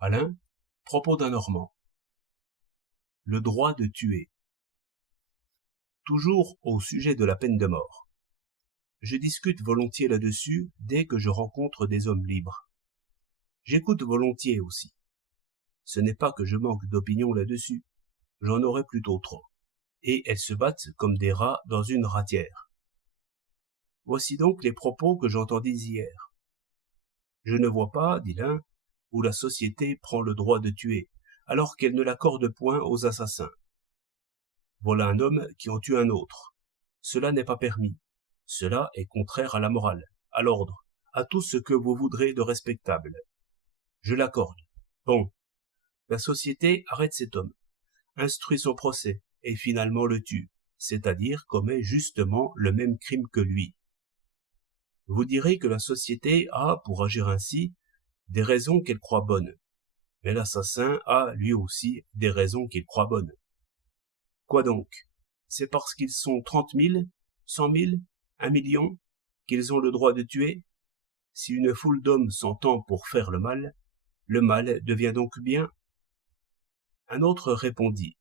Alain, propos d'un Normand. Le droit de tuer. Toujours au sujet de la peine de mort. Je discute volontiers là-dessus dès que je rencontre des hommes libres. J'écoute volontiers aussi. Ce n'est pas que je manque d'opinion là-dessus, j'en aurais plutôt trop. Et elles se battent comme des rats dans une ratière. Voici donc les propos que j'entendis hier. Je ne vois pas, dit l'un, où la société prend le droit de tuer, alors qu'elle ne l'accorde point aux assassins. Voilà un homme qui en tue un autre. Cela n'est pas permis. Cela est contraire à la morale, à l'ordre, à tout ce que vous voudrez de respectable. Je l'accorde. Bon. La société arrête cet homme, instruit son procès, et finalement le tue, c'est-à-dire commet justement le même crime que lui. Vous direz que la société a, pour agir ainsi, des raisons qu'elle croit bonnes. Mais l'assassin a, lui aussi, des raisons qu'il croit bonnes. Quoi donc? C'est parce qu'ils sont 30 000, 100 000, 1 million, qu'ils ont le droit de tuer? Si une foule d'hommes s'entend pour faire le mal devient donc bien? Un autre répondit.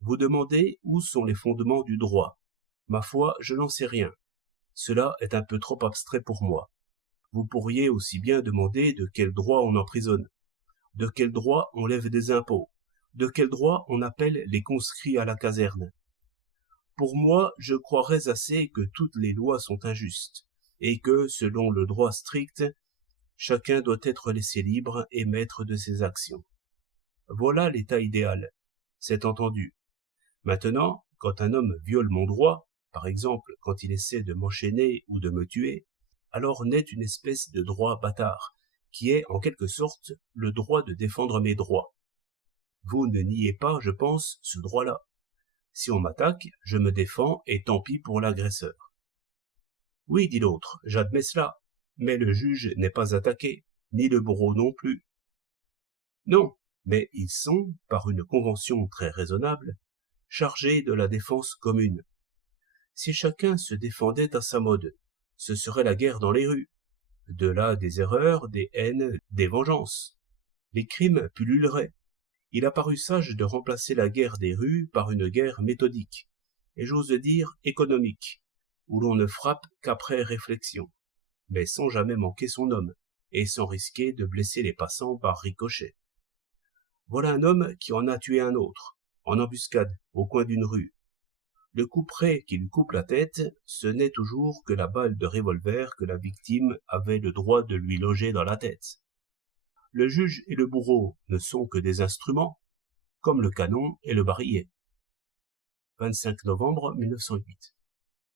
Vous demandez où sont les fondements du droit. Ma foi, je n'en sais rien. Cela est un peu trop abstrait pour moi. Vous pourriez aussi bien demander de quel droit on emprisonne, de quel droit on lève des impôts, de quel droit on appelle les conscrits à la caserne. Pour moi, je croirais assez que toutes les lois sont injustes, et que, selon le droit strict, chacun doit être laissé libre et maître de ses actions. Voilà l'état idéal, c'est entendu. Maintenant, quand un homme viole mon droit, par exemple quand il essaie de m'enchaîner ou de me tuer, alors naît une espèce de droit bâtard, qui est en quelque sorte le droit de défendre mes droits. Vous ne niez pas, je pense, ce droit-là. Si on m'attaque, je me défends et tant pis pour l'agresseur. Oui, dit l'autre, j'admets cela, mais le juge n'est pas attaqué, ni le bourreau non plus. Non, mais ils sont, par une convention très raisonnable, chargés de la défense commune. Si chacun se défendait à sa mode, ce serait la guerre dans les rues. De là des erreurs, des haines, des vengeances. Les crimes pulluleraient. Il a paru sage de remplacer la guerre des rues par une guerre méthodique, et j'ose dire économique, où l'on ne frappe qu'après réflexion, mais sans jamais manquer son homme, et sans risquer de blesser les passants par ricochet. Voilà un homme qui en a tué un autre, en embuscade, au coin d'une rue. Le couperet qui lui coupe la tête, ce n'est toujours que la balle de revolver que la victime avait le droit de lui loger dans la tête. Le juge et le bourreau ne sont que des instruments, comme le canon et le barillet. 25 novembre 1908.